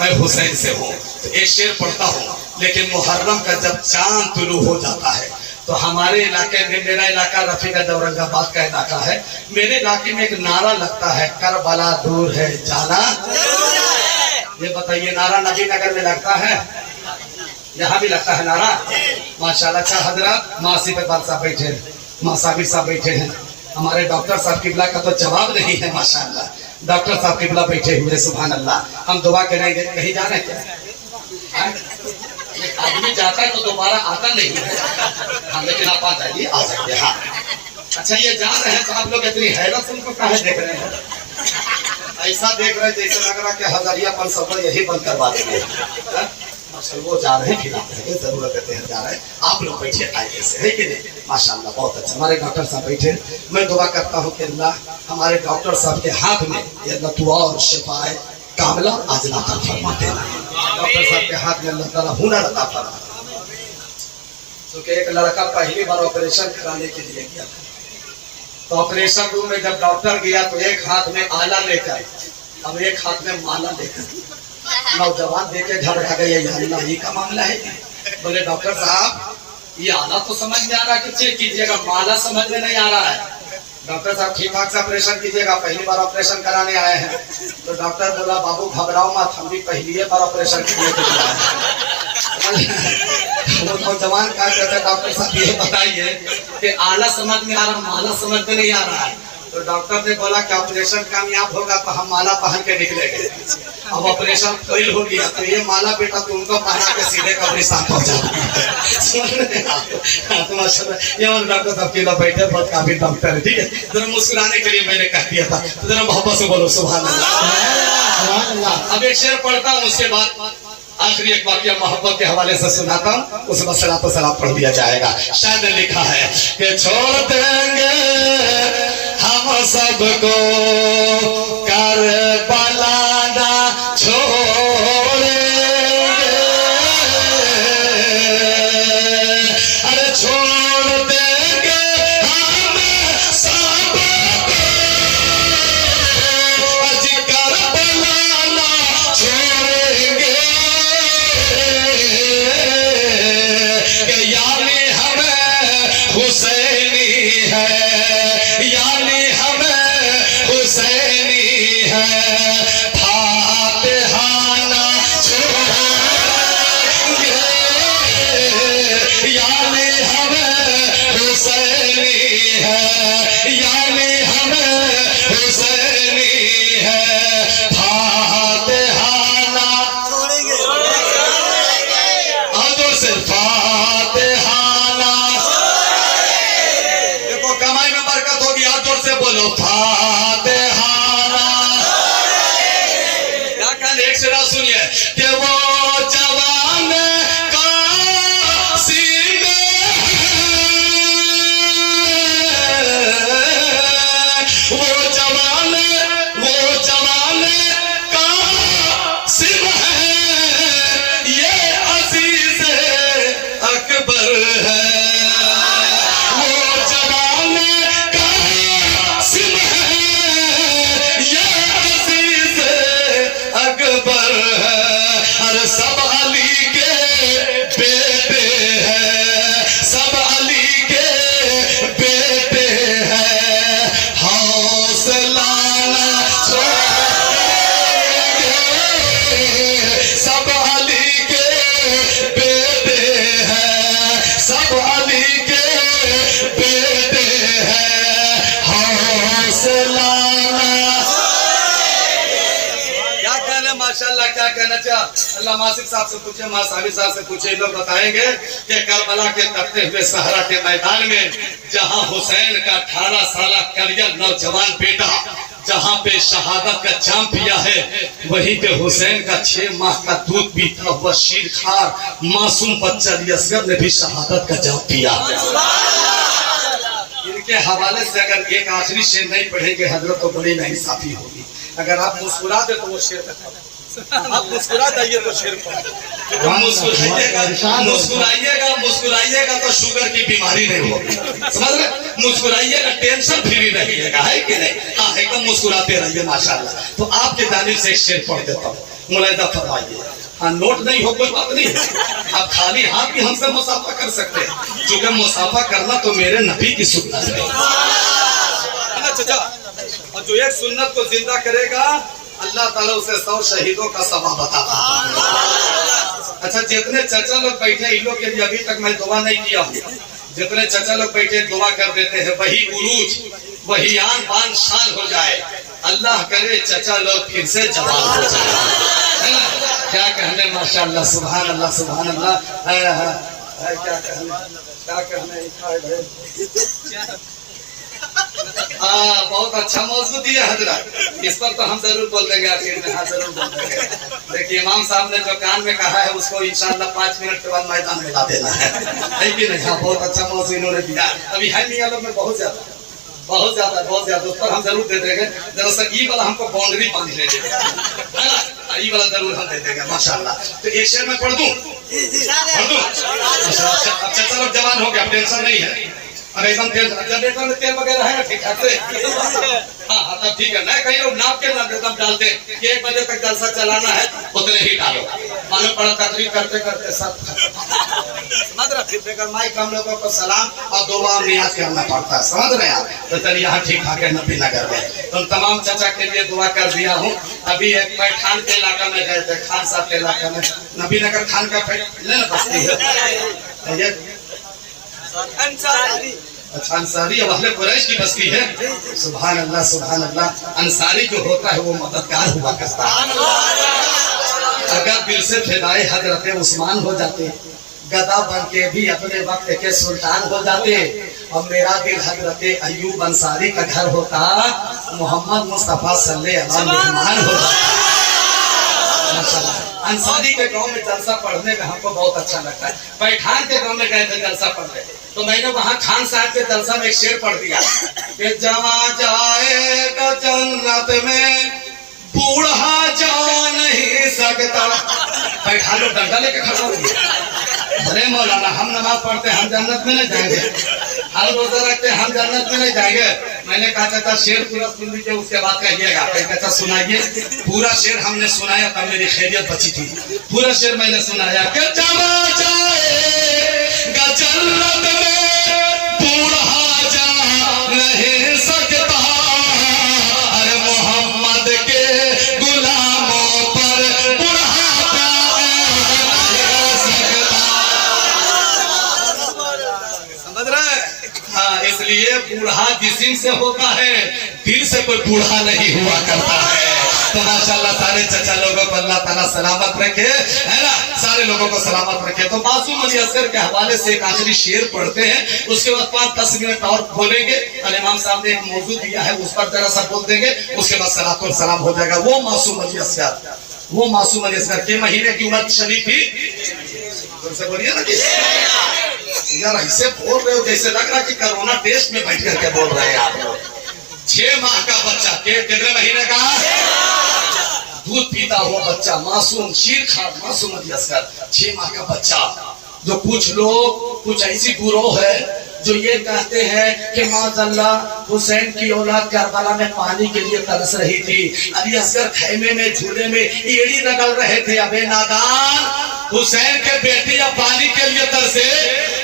मैं हुसैन से हूँ। तो एक शेर पढ़ता हूँ, लेकिन मुहर्रम का जब चांद तुलू हो जाता है तो हमारे इलाके में, मेरा इलाका रफीगंज औरंगाबाद का इलाका है, मेरे इलाके में एक नारा लगता है, करबला दूर है जाना। ये बताइए नारा नबी नगर में लगता है, यहाँ भी लगता है नारा। माशाल्लाह। अच्छा हजरत, माँ सिफात साहब बैठे हैं, माँ साबिर साहब बैठे हैं, हमारे डॉक्टर साहब किबला का तो जवाब नहीं है माशाल्लाह। डॉक्टर साहब किबला बैठे हुए, सुभान अल्लाह। हम दुआ करेंगे। कहीं जाना है क्या? आदमी जाता है तो दोबारा आता नहीं है। हाँ, लेकिन आप आ जाइए, आ जाइए। हाँ अच्छा, ये जा रहे हैं तो आप लोग इतनी हैरत से उनको काहे देख रहे हैं? ऐसा देख रहे हैं जैसे लग रहा कि हजारिया पर सब यही बंद करवा देंगे। वो जा रहे हैं, फिर आप रहेंगे, जरूरत है जा रहे हैं। आप लोग बैठे आए से, है कि नहीं? माशाल्लाह बहुत अच्छा। हमारे डॉक्टर साहब बैठे, मैं दुआ करता हूँ कि अल्लाह हमारे डॉक्टर साहब के हाथ में ये लतवा और शिफाए कामला आज अता फरमा देना। डॉक्टर साहब के हाथ में अल्लाह ताला हुनर अता फरमा। क्योंकि एक लड़का पहली बार ऑपरेशन कराने के लिए गया था, तो ऑपरेशन रूम में जब डॉक्टर गया तो एक हाथ में आला लेकर, अब एक हाथ में माला लेकर, नौजवान देखे घबरा गए, अल्लाह ही का मामला है। बोले डॉक्टर साहब ये आला तो समझ में आ रहा है, चेक कीजिएगा, माला समझ में नहीं आ रहा है। डॉक्टर साहब ठीक ठाक से ऑपरेशन कीजिएगा, पहली बार ऑपरेशन कराने आए हैं। तो डॉक्टर बोला बाबू घबराओ मत, हम भी पहली बार ऑपरेशन करने के लिए आए हैं। वो नौजवान क्या कहते हैं, डॉक्टर साहब ये बताइए कि आला समझ में आ रहा, माला समझ में नहीं आ रहा है। तो डॉक्टर ने बोला कि ऑपरेशन कामयाब होगा तो हम माला पहन के निकलेंगे। अब ऑपरेशन फेल हो गया तो ये माला बेटा तुमको पहना के सीधे कब्रिस्तान पहुंचा। ये डॉक्टर साहब के बैठे, बहुत काफी डॉक्टर है, ठीक है। जरा मुस्कुराने के लिए मैंने कह दिया था, जरा मोहब्बत से बोलो सुभान अल्लाह। अब एक शेर पढ़ता हूँ, उसके बाद आखिरी एक वाक्य मोहब्बत के हवाले से सुनाता हूँ, उस पर सलात व सलाम पढ़ दिया जाएगा। शायद ने लिखा है कि छोड़ देंगे हम सबको करबला ना छोड़ेंगे, अरे छोड़ देंगे हम सबको आज करबला ना छोड़ेंगे, यानी हमें हुसैनी है, यानी हमें हुसैनी है, फातिहाना छोड़ेंगे, यानी हमें हुसैनी है, यानी हमें हुसैनी है, फातिहाना छोड़ेंगे, और जोर से फातिहाना। देखो कमाई में बरकत होगी, और जोर से बोलो फातिहाना। क्या कहने, एक शेरा सुनिए कि वो जवान कासिम वो जवान कासिम है, ये अजीज अकबर है, वो जवान कासिम है, ये अजीज अकबर है, अरे सब अली के बेटे हैं, सब अली के बेटे हैं, हौसला ना छोड़ेंगे, सब अली के बेटे हैं, सब अली के बेटे हैं, हौसला ना। क्या कहना, माशाल्लाह क्या कहना चाह। अल्लाह मासिक साहब से पूछे, माँ साबिर साहब से पूछे, लोग बताएंगे कि करबला के तपते हुए सहरा के मैदान में जहाँ हुसैन का 18 साल करियर नौजवान बेटा जहाँ पे शहादत का जाम पिया है, वहीं पे हुसैन का 6 माह का दूध पीता हुआ शीरखार मासूम बच्चा असगर ने भी शहादत का जाम पिया। इनके हवाले से अगर एक आखिरी शेर नहीं पढ़ेंगे हजरत तो बड़ी नाइंसाफी होगी। अगर आप मुस्कुरा दे तो वो शेर, आप मुस्कुरा जाइए तो शेर पढ़ो। मुस्कुराइएगा मुस्कुराइएगा तो शुगर की बीमारी नहीं होगी, समझ रहे? मुस्कुराइएगा, टेंशन फ्री रहिएगा, है कि नहीं? हाँ, एकदम मुस्कुराते रहिए माशाल्लाह। तो आपके जानिब से एक शेर पढ़ देता हूँ, मुलाहिजा फरमाइए। हाँ, नोट नहीं हो कोई बात नहीं, आप खाली हाथ भी हमसे मुसाफा कर सकते हैं, क्योंकि मुसाफा करना तो मेरे नबी की सुन्नत है ना चाचा। और जो एक सुन्नत को जिंदा करेगा अल्लाह ताला उसे 100 शहीदों का सवाब बताता है। अच्छा, जितने चाचा लोग बैठे इन लोग के लिए अभी तक मैं दुआ नहीं किया हूँ, जितने चाचा लोग बैठे दुआ कर देते हैं, वही उरूज, वही आन बान शान हो जाए। अल्लाह करे चाचा लोग फिर से जवान हो जाए, है ना? क्या कहने, माशाअल्लाह, सुभान अल्लाह, सुभान अल्लाह। क्या कहने बहुत अच्छा मौजूद दिया हजरत, इस पर तो हम जरूर बोल देंगे आखिर में। हाँ, जरूर बोल देंगे। देखिए, इमाम साहब ने जो कान में कहा है उसको इंशाअल्लाह 5 मिनट के बाद मैदान में ला देना है कि नहीं? हाँ, बहुत अच्छा मौजूद इन्होंने दिया। अभी है मियां लोग में बहुत ज्यादा उस पर हम जरूर दे देंगे। दरअसल ये वाला हमको बाउंड्री बांध ले, ये वाला जरूर हम दे देंगे माशाल्लाह। तो एक शेर में पढ़ दूं? अच्छा, चलो जवान हो गया, टेंशन नहीं है। अरे एकदम जनरेटर में तेल वगैरह है ना ठीक ठाक से? हाँ, तब ठीक है। नहीं, कहीं लोग नाप के ना एकदम डालते हैं कि 1 बजे तक जलसा चलाना है, उतने ही डालो। मालूम पड़ा तकरीर करते करते सब समझ रहे। फिर माइक हम लोगों को सलाम और दुआ नियाज करना पड़ता है, समझ रहे आप? तो चलिए यहाँ ठीक ठाक है नबी नगर में। तो तमाम चाचा के लिए दुआ कर दिया हूँ। अभी एक मैं खान के इलाका में गए थे, खान साहब के इलाका में, नबी नगर खान का बस्ती है। अच्छा, अंसारी अहले कुरैश की बस्ती है। सुभान अल्लाह, सुभान अल्लाह। अंसारी जो होता है वो मददगार हुआ करता है। अगर दिल से फिदाए हजरत उस्मान हो जाते, गदा बन के भी अपने वक्त के सुल्तान हो जाते, और मेरा दिल हजरत अयूब अंसारी का घर होता, मोहम्मद मुस्तफा सल्लल्लाहु अलैहि मेहमान होता। अंसारी के गांव में जलसा पढ़ने में हमको बहुत अच्छा लगता है। पैठान के गांव में गए थे जलसा पढ़ने, तो मैंने वहाँ खान साहब के जलसा में एक शेर पढ़ दिया कि जमा जाएगा जन्नत में बूढ़ा जा नहीं सकता। पैठान लोग डंडा लेके खड़ा हो गया, अरे मौलाना हम नमाज पढ़ते हम जन्नत में नहीं जाएंगे, हम रोजा रखते हम जन्नत में नहीं जाएंगे। मैंने कहा चाचा शेर पूरा सुन लीजिए, उसके बाद कहिएगा। चाचा सुनाइए। पूरा शेर हमने सुनाया तब मेरी खैरियत बची थी। पूरा शेर मैंने सुनाया कि जमा जाएगा जन्नत में बूढ़ा जा नहीं सकता, अरे मोहम्मद के गुलामों पर बुढ़ापा समझ रहे? हाँ, इसलिए बूढ़ा जिस्म से होता है, दिल से कोई बूढ़ा नहीं हुआ करता है। तो माशाल्लाह सारे चचा लोगों को अल्लाह ताला सलामत रखे, है ना? सारे लोगों को सलामत रखे। तो मासूम अली असगर के हवाले से एक आखिरी शेर पढ़ते हैं, उसके बाद 5-10 मिनट और बोलेंगे। और इमाम साहब ने एक मौजूद दिया है, उस पर जरा सा बोल देंगे, उसके बाद सलातो सलाम हो जाएगा। वो मासूम अली असगर के महीने की उम्र शरीफ थी, बोलिए ना यार, ऐसे बोल रहे हो जैसे लग रहा कि कोरोना टेस्ट में बैठ करके बोल रहे हैं आप लोग। 6 माह का बच्चा, कितने महीने का? दूध पीता हुआ बच्चा, मासूम शीर खान मासूम अली असगर, 6 माह का बच्चा। जो कुछ लोग, कुछ ऐसी गुरोह है जो ये कहते हैं कि माज़अल्लाह हुसैन की औलाद करबला में पानी के लिए तरस रही थी, अली असगर खैमे में झूले में एड़ी रगड़ रहे थे। अबे नादान, हुसैन के बेटी या पानी के लिए तरसे?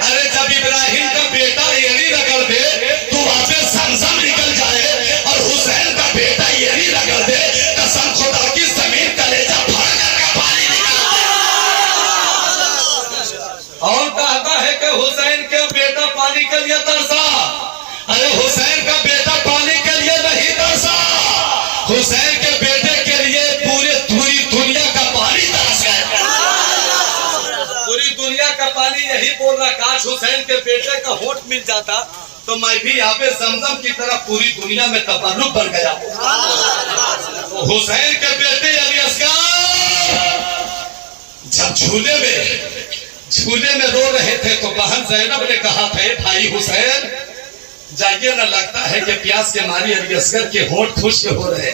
अरे जब इब्राहिम का बेटा एड़ी रगड़ दे तो वहां पे समसम निकल जाए, और हुसैन का बेटा एड़ी रगड़ दे, कसम खुदा की जमीन कलेजा फाड़ करके पानी निकल। और कहता है कि हुसैन के बेटा पानी के लिए तरसा। अरे हुसैन का बेटा पानी के लिए नहीं तरसा, हुसैन के बेटे के लिए पूरी दुनिया का पानी तरस गया। पूरी दुनिया का पानी यही बोल रहा, काश हुसैन के बेटे का होठ मिल जाता तो मैं भी यहाँ पे जमजम की तरह पूरी दुनिया में तबर्रुक बन गया। तो हुसैन के बेटे अली असगर जब झूले में रो रहे थे, तो बहन ज़ैनब ने कहा था, भाई हुसैन जाइए ना, लगता है कि प्यास के मारी अली असगर के होंठ खुश्क हो रहे,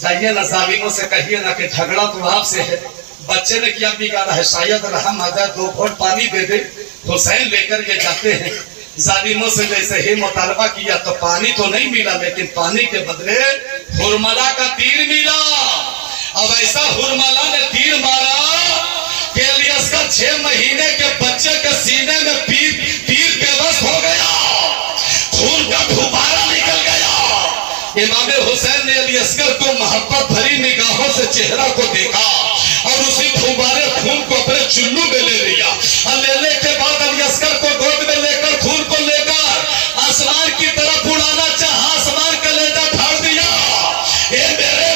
जाइए ना, जालिमों से कहिए ना कि झगड़ा तो आपसे है, बच्चे ने क्या बिगाड़ा है, शायद रहम आ जाए 2 घोट पानी दे दे। हुसैन लेकर के जाते हैं, जालिमों से जैसे ही मुतालबा किया तो पानी तो नहीं मिला, लेकिन पानी के बदले हुरमला का तीर मिला। अब ऐसा हुरमला ने तीर मारा कि अलीअस्कर 6 महीने के बच्चे के सीने में तीर बेबस हो गया, खून का फुब्बारा निकल गया। इमाम हुसैन ने अलीअस्कर को मोहब्बत भरी निगाहों से चेहरा को देखा और उसी फुब्बारे खून को अपने चुल्लू में ले लिया। और लेने के बाद अलीअस्कर को गोद में लेकर खून को लेकर आसमान की तरफ उड़ाना चाहा, आसमान का लेजा फाड़ दिया। ये मेरे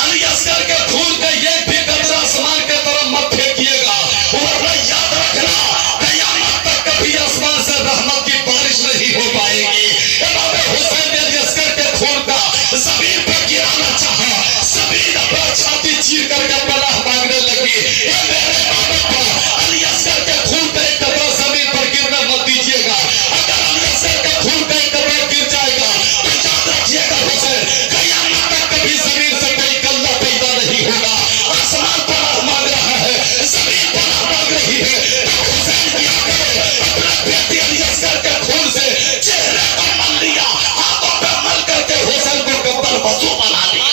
अलीअस्कर के खून का एक भी कतरा आसमान के तरफ मत फेंकिएगा, वरना याद रखना कयामत तक कभी आसमान से रहमत की बारिश नहीं हो पाएगी। इमाम हुसैन ने अलीअस्कर के खून का जमीन पर गिराना चाहा, जमीन अपना छाती चीर करके पनाह मांगने लगी। ये मेरे बाबा अलीअस्कर के खून का एक कतरा जमीन पर गिरना मत दीजिएगा। अगर अलीअस्कर के खून का एक कतरा गिर जाएगा तो याद रखिएगा हुसैन कयामत तक कभी जमीन से कोई कल्ला पैदा नहीं होगा। आसमान पनाह मांग रहा है, जमीन पनाह मांग रही है, तो हुसैन क्या करे, अपना बेटी अलीअस्कर के खून से चेहरे को मल लिया, हाथों पे मल करके हुसैन को गब्बर वजू बना लिया।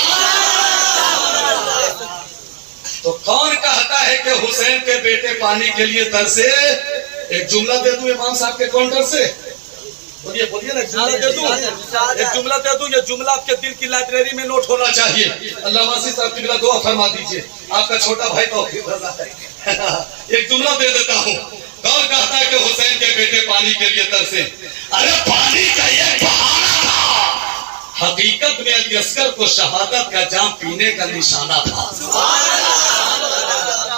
तो कौन कहता है कि हुसैन के बेटे पानी के लिए तरसे? एक जुमला दे दूं इमाम साहब के काउंटर से, बोलिए बोलिए ना, जुमला दे दूं, एक जुमला दे दूं। ये जुमला आपके दिल की लाइब्रेरी में नोट होना चाहिए। अल्लाह मासी साहब की दुआ फरमा दीजिए, आपका छोटा भाई तो एक जुमला दे देता हूँ। कौन कहता है कि हुसैन के बेटे पानी के लिए तरसे? अरे पानी का ये बहाना था, हकीकत में अलीअस्कर को शहादत का जाम पीने का निशाना था।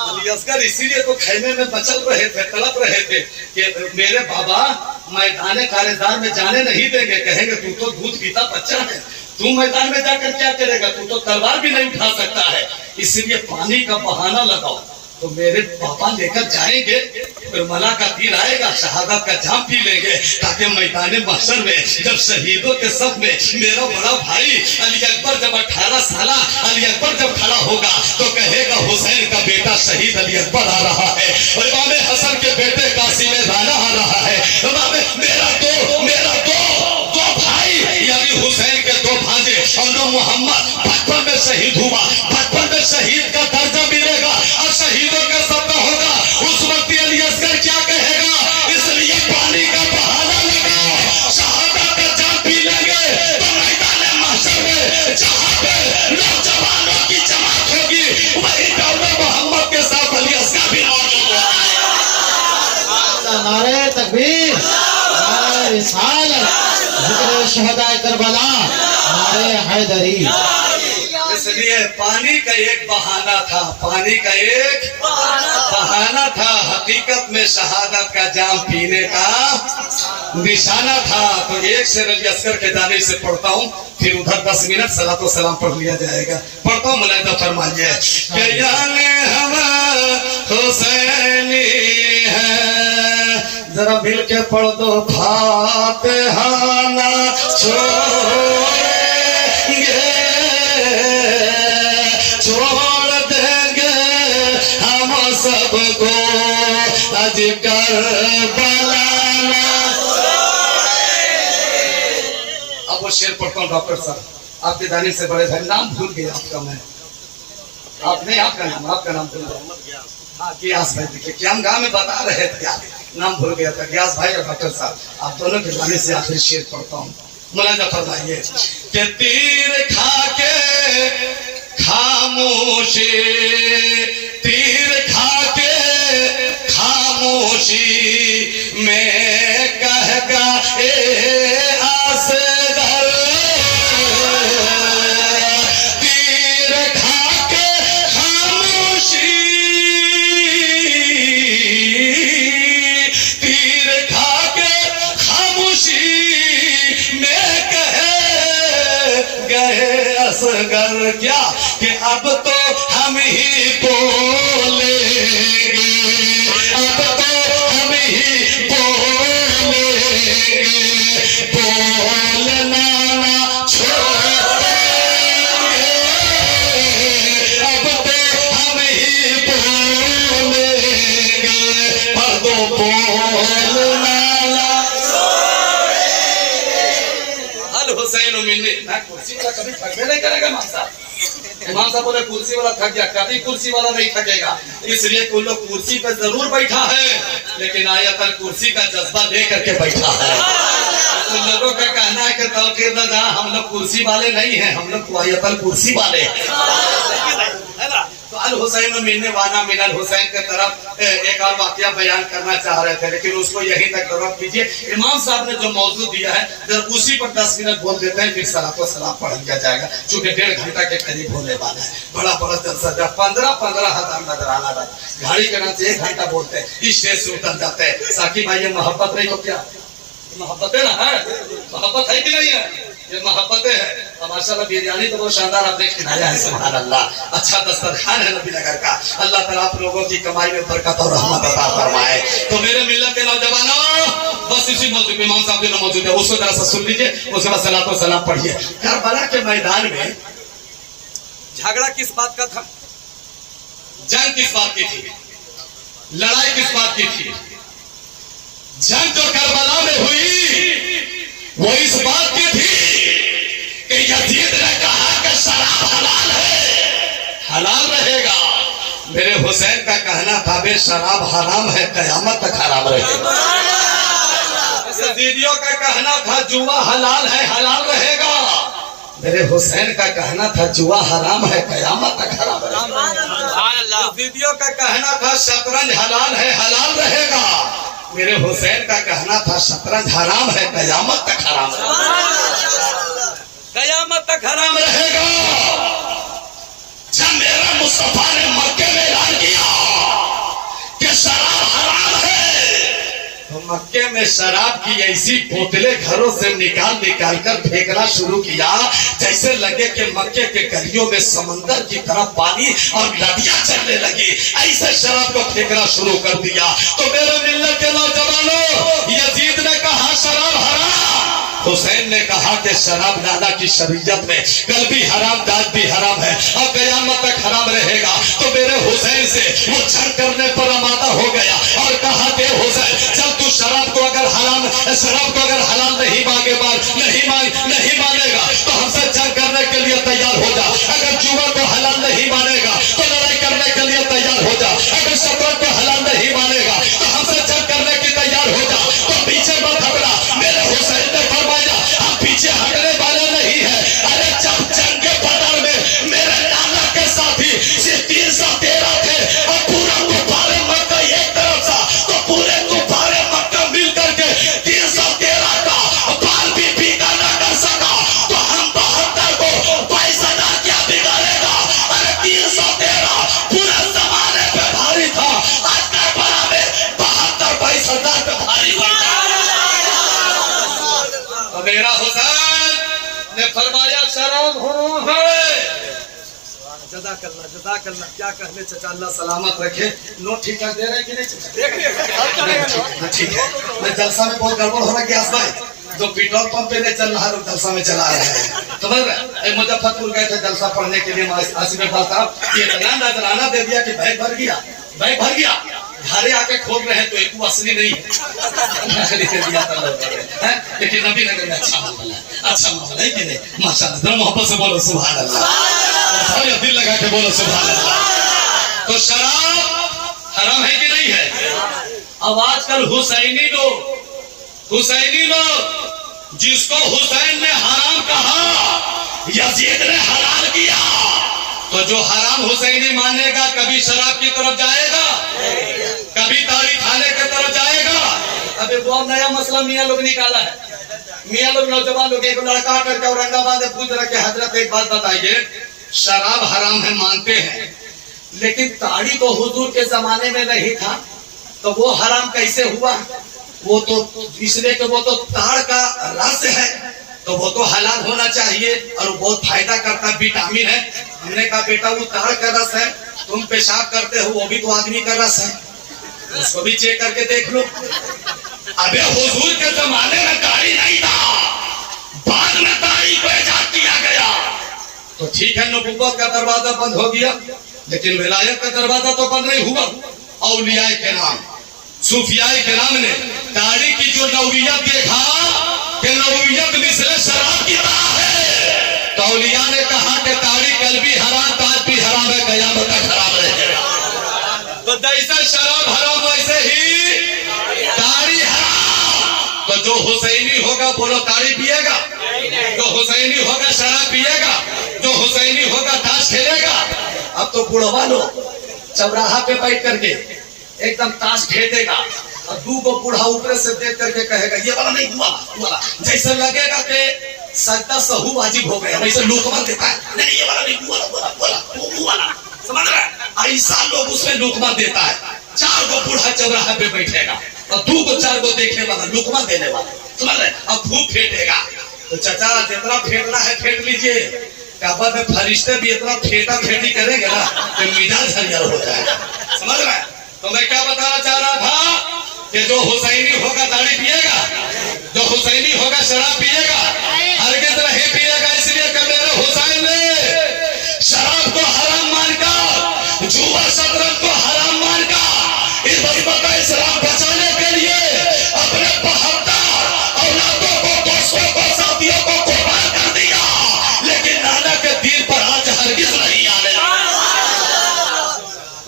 अलीअस्कर इसीलिए तो खैमे में बचल रहे थे, तड़प रहे थे कि मेरे बाबा मैदान कारेदार में जाने नहीं देंगे, कहेंगे तू तो दूध पीता बच्चा है, तू मैदान में जाकर क्या करेगा, तू तो तलवार भी नहीं उठा सकता है, इसलिए पानी का बहाना लगाओ। तो मेरे पापा लेकर जाएंगे, फिर मला का तीर आएगा, शहादत का जाम पी लेंगे, ताकि मैदान महशर में जब शहीदों के सब में मेरा बड़ा भाई अली अकबर जब 18 साल अली अकबर जब खड़ा होगा तो कहेगा हुसैन का बेटा शहीद अली अकबर आ रहा है, और इमाम हसन के बेटे कासिम राना आ रहा है। मेरा दो भाई यानी हुसैन के 2 भांजे और मोहम्मद बचपन में शहीद हुआ, बचपन में शहीद का दर्जा मिलेगा और शहीदों का सपना होगा। उस वक्त अलीअस्कर क्या कहेगा? इसलिए पानी का बहाना लगाओ, शहादत का जाम पी लेंगे तो मैदान महशर में जहां पे नौजवानों की जमात होगी वही दौलत मोहम्मद के साथ अलीअस्कर भी मौजूद होगा। नारे तकबीर, नारे रिसालत, जिक्र शहदाए करबला, नारे हैदरी। इसलिए पानी का एक बहाना था, पानी का एक बहाना था, हकीकत में शहादत का जाम पीने का निशाना था। तो एक शेर अलीअस्कर के जाने से पढ़ता हूँ, फिर उधर 10 मिनट सलातो सलाम पढ़ लिया जाएगा। पढ़ता हूँ, मुलायदा फरमाइए। हम हुसैनी है, जरा मिल के पढ़ दो, फातिहा ना छोड़ेंगे, छोड़ देंगे हम सबको आज करबला। अब वो शेर पढ़ता हूँ डॉक्टर साहब, आपके जाने से बड़े भाई, नाम भूल गया आपका, मैं आप नहीं, आपका नाम भूल गया। हाँ गियास भाई, देखिए क्या हम गाँव में बता रहे थे, नाम भूल गया था, गियास भाई और डॉक्टर साहब, आप दोनों के जाने से आखिर शेर पढ़ता हूँ। मुलायदा फरमाइए कि तीर खा के खामोशी, तीर खा के खामोशी में कहेगा ए असगर, तीर खा के खामोशी, तीर खा के खामोशी में कहे गए असगर क्या कि अब तो हम ही बोलेंगे, अब तो हम ही बोलेंगे, बोलना ना छोड़ेंगे, अब तो हम यहाँ कुर्सी वाला कभी थकबे नहीं करेगा इमाम साहब। इमाम साहब बोले कुर्सी वाला थक गया, कभी कुर्सी वाला नहीं थकेगा। इसलिए कोई लोग कुर्सी पे जरूर बैठा है, लेकिन आयतल कुर्सी का जज्बा लेकर के बैठा है। तो लोगों का कहना है कि तौकीर रजा हम लोग कुर्सी वाले नहीं हैं, हम लोग आयतल कुर्सी वाले हैं। तो अल हुसैन मिलने वाना मिनल हुसैन के तरफ एक और वाकया बयान करना चाह रहे थे, लेकिन उसको यहीं तक रख कीजिए। इमाम साहब ने जो मौजू दिया है जरा उसी पर 10 मिनट बोल देते हैं, फिर सलातो सलाम पढ़ लिया जाएगा, चूंकि 1.5 घंटा के करीब होने वाला है। बड़ा बड़ा जलसा, जब 15 हजार नजराना था, गाड़ी के नाम से 1 घंटा बोलते हैं, स्टेज से उतर जाते हैं। साकी भाई ये मोहब्बत नहीं तो क्या मोहब्बत है ना, है मोहब्बत है कि नहीं है? ये मोहब्बतें है। माशाल्लाह बिरयानी तो बहुत शानदार आपने खिलाया है, सुभान अल्लाह। अच्छा दस्तरखान है नबी नगर का। अल्लाह ताला आप लोगों की कमाई में बरकत और रहमत अता फरमाए। तो मेरे मिल्लत के नौजवानों, बस इसी मौजूद पे इमाम साहब जो मौजूद है उसको जरा सा सुन लीजिए, उसके बाद सलातो सलाम पढ़िए। करबला के मैदान में झगड़ा किस बात का था? जंग किस बात की थी? लड़ाई किस बात की थी? जंग जो करबला में हुई वो इस बात की थी कि यजीद ने कहा कि शराब हलाल है, हलाल रहेगा। मेरे हुसैन का कहना था बे शराब हराम है, कयामत तक हराम रहेगा। यजीदियों का कहना था जुआ हलाल है, हलाल रहेगा। मेरे हुसैन का कहना था जुआ हराम है, कयामत तक हराम रहेगा। यजीदियों का कहना था शतरंज हलाल है, हलाल रहेगा। मेरे हुसैन का कहना था शतरंज हराम है, कयामत तक हराम रहेगा, कयामत तक हराम रहेगा। जब मेरा मुस्तफा ने मक्के में ऐलान किया कि शराब हराम है, तो मक्के में शराब की ऐसी बोतलें घरों से निकाल कर फेंकना शुरू किया जैसे लगे कि मक्के के गलियों में समंदर की तरह पानी और नदियां चलने लगी। ऐसे शराब को फेंकना शुरू कर दिया। तो मेरे मिल्लत के नौजवानों, यजीद ने कहा शराब हराम, हुसैन ने कहा कि शराब नाना की शरीयत में कल भी हराम, दाद भी हराम है और कयामत तक हराम रहेगा। तो मेरे हुसैन से वो जंग करने पर आमादा हो गया और कहा कि हुसैन चल तू शराब को अगर हलाल नहीं मानेगा तो हमसे जंग करने के लिए तैयार हो जा। अगर जुआ को हलाल नहीं मानेगा तो लड़ाई करने के लिए तैयार हो जा। अगर शतरंज को हलाल नहीं मानेगा तो हमसे जंग करने की तैयार हो जा। तो पीछे मत हटना। मेरे हुसैन ने फरमाया हम पीछे हटने वाले नहीं है। अरे जब जंग के बदर में मेरे नाना के साथी सिर्फ 313 थे और पूरा कुफारे मक्का एक तरफ था, तो पूरे कुफारे मक्का मिल करके 313 का बाल भी पीका न कर सका, तो हम 72 को 22,000 क्या बिगाड़ेगा? अरे 313 पूरे जमाने पे भारी था, आज करबला में 72-22,000 पे भारी पड़ता। तो मेरा हुसैन ने फरमाया शराब हराम है। जज़ाकल्लाह क्या कहने चचा, अल्लाह सलामत रखे। नोट ठीक ठाक दे रहे कि नहीं? ठीक है। मैं जलसा में बहुत गड़बड़ हो रहा है भाई, जो पेट्रोल पंप पे नहीं चल रहा है जलसा में चला रहे हैं। समझ रहे? मुजफ्फरपुर गए थे जलसा पढ़ने के लिए, आसिफ इकबाल साहब ये इतना नजराना दे दिया कि बैग भर गया। घरे आके खोल रहे हैं तो एक असली नहीं है, लेकिन नबी नगर में अच्छा मामला है कि नहीं? माशाल्लाह, जरा मोहब्बत से बोलो सुभान अल्लाह, दिल लगा के बोलो सुभान अल्लाह। तो शराब हराम है कि नहीं है? अब आजकल हुसैनी लोग जिसको हुसैन ने हराम कहा यजीद ने हलाल किया, तो जो हराम हुसैनी मानेगा कभी शराब की तरफ जाएगा, कभी ताड़ी खाने की तरफ जाएगा। अब एक बहुत नया मसला मियाँ लोग निकाला है। मियाँ लोग नौजवान लोग एक लड़का करके औरंगाबाद में पूछ रहे कि हजरत एक बात बताइए, शराब हराम है मानते हैं, लेकिन ताड़ी तो हुजूर के जमाने में नहीं था, तो वो हराम कैसे हुआ? वो तो इसलिए कि वो तो ताड़ का रस है, तो वो तो हलाल होना चाहिए और बहुत फायदा करता है, विटामिन है। हमने कहा बेटा वो ताड़ का रस है, तुम पेशाब करते हो वो भी तो आदमी का रस है, उसको भी चेक करके देख लो। अबे हुजूर के जमाने में ताड़ी नहीं था, बाद में ताड़ी को इजाद किया गया। तो ठीक है, नबुव्वत का दरवाजा बंद हो गया, लेकिन विलायत का दरवाजा तो बंद नहीं हुआ। औलियाए किराम, सूफियाए किराम ने ताड़ी की जो नौरियत देखा कि नौरियत मिसले शराब की तरह है, तौलिया ने कहा कि ताड़ी कल भी हराम ताज भी हराम है, कयामत तक हराम रहेगा। तो जैसा शराब हराम वैसे ही ताड़ी हराम। तो जो हुसैनी होगा बोलो ताड़ी पिएगा, जो हुसैनी होगा शराब पिएगा, जो हुसैनी होगा ताश खेलेगा। अब तो बुढ़वा लोग चौराहा पे बैठ करके एकदम ताश खेलेगा और दू को बूढ़ा ऊपर से देख करके कहेगा ये वाला नहीं हुआ वाला, जैसे लगेगा कि सजदा सहू वाजिब हो गया वैसे लुकमा देता है, नहीं ये वाला नहीं वाला, समझ रहे? ऐसा लोग उसमें लुकमा देता है। 4 को बूढ़ा चौराहा पे बैठेगा और 2 को 4 को देखने वाला लुकमा देने वाला, समझ रहे? अब धूप फेंटेगा तो चाचा जितना फेंटना है फेंट लीजिए, क्या बात है फरिश्ते भी इतना फेंटा फेंटी करेंगे ना तो मिजाज हरियर हो जाएगा, समझ रहे? तो मैं क्या बताना चाह रहा था कि जो हुसैनी होगा दाढ़ी पिएगा, जो हुसैनी होगा शराब पिएगा, हरगिज़ नहीं पिएगा। इसलिए कि मेरे हुसैन ने शराब को हराम मानकर जुआ शतरंज